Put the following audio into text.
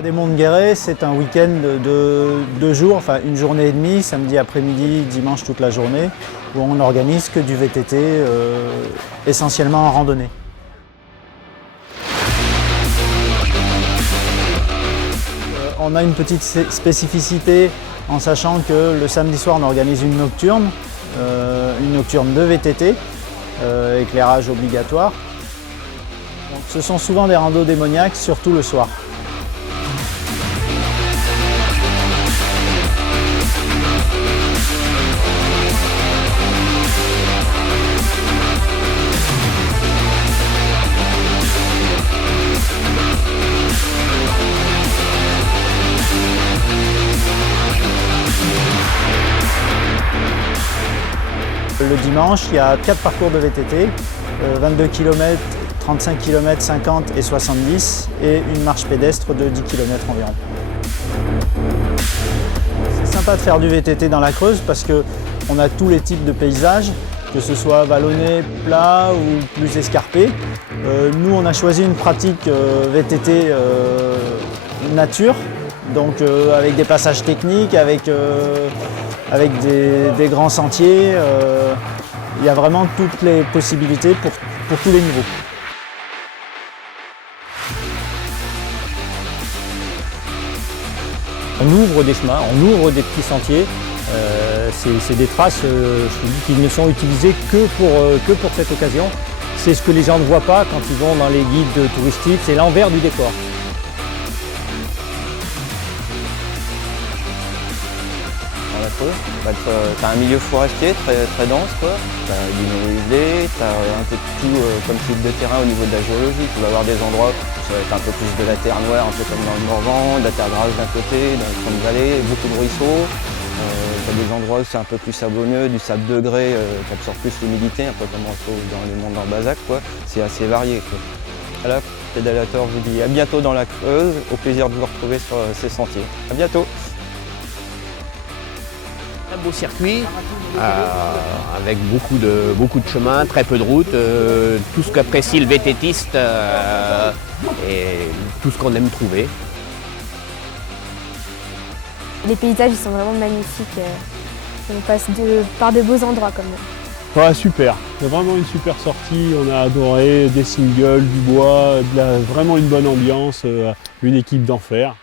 La des Monts de Guéret, c'est un week-end de 2 jours, enfin une journée et demie, samedi après-midi, dimanche toute la journée, où on n'organise que du VTT, essentiellement en randonnée. On a une petite spécificité en sachant que le samedi soir on organise une nocturne de VTT, éclairage obligatoire. Donc, ce sont souvent des randos démoniaques, surtout le soir. Le dimanche, il y a 4 parcours de VTT, 22 km, 35 km, 50 et 70, et une marche pédestre de 10 km environ. C'est sympa de faire du VTT dans la Creuse parce qu'on a tous les types de paysages, que ce soit vallonné, plat ou plus escarpé. Nous, on a choisi une pratique VTT nature, donc avec des passages techniques, avec des grands sentiers. Il y a vraiment toutes les possibilités pour tous les niveaux. On ouvre des chemins, on ouvre des petits sentiers. C'est des traces qui ne sont utilisées que pour cette occasion. C'est ce que les gens ne voient pas quand ils vont dans les guides touristiques, c'est l'envers du décor. Tu as un milieu forestier très dense, tu as du non-isolé, tu as un peu de tout comme type de terrain au niveau de la géologie. Tu vas avoir des endroits où ça va être un peu plus de la terre noire, un peu comme dans le Morvan, de la terre grasse d'un côté, dans le de vallée, beaucoup de ruisseaux. Tu as des endroits où c'est un peu plus sablonneux, du sable de grès qui absorbe plus l'humidité, un peu comme on trouve dans les monts d'Arbazac. C'est assez varié. Voilà, Pédalator vous dit à bientôt dans la Creuse, au plaisir de vous retrouver sur ces sentiers. À bientôt. Un beau circuit avec beaucoup de chemins, très peu de routes, tout ce qu'apprécie le VTTiste et tout ce qu'on aime trouver. Les paysages ils sont vraiment magnifiques, on passe par de beaux endroits comme ça. Ouais, super, c'est vraiment une super sortie, on a adoré, des singles, du bois, vraiment une bonne ambiance, une équipe d'enfer.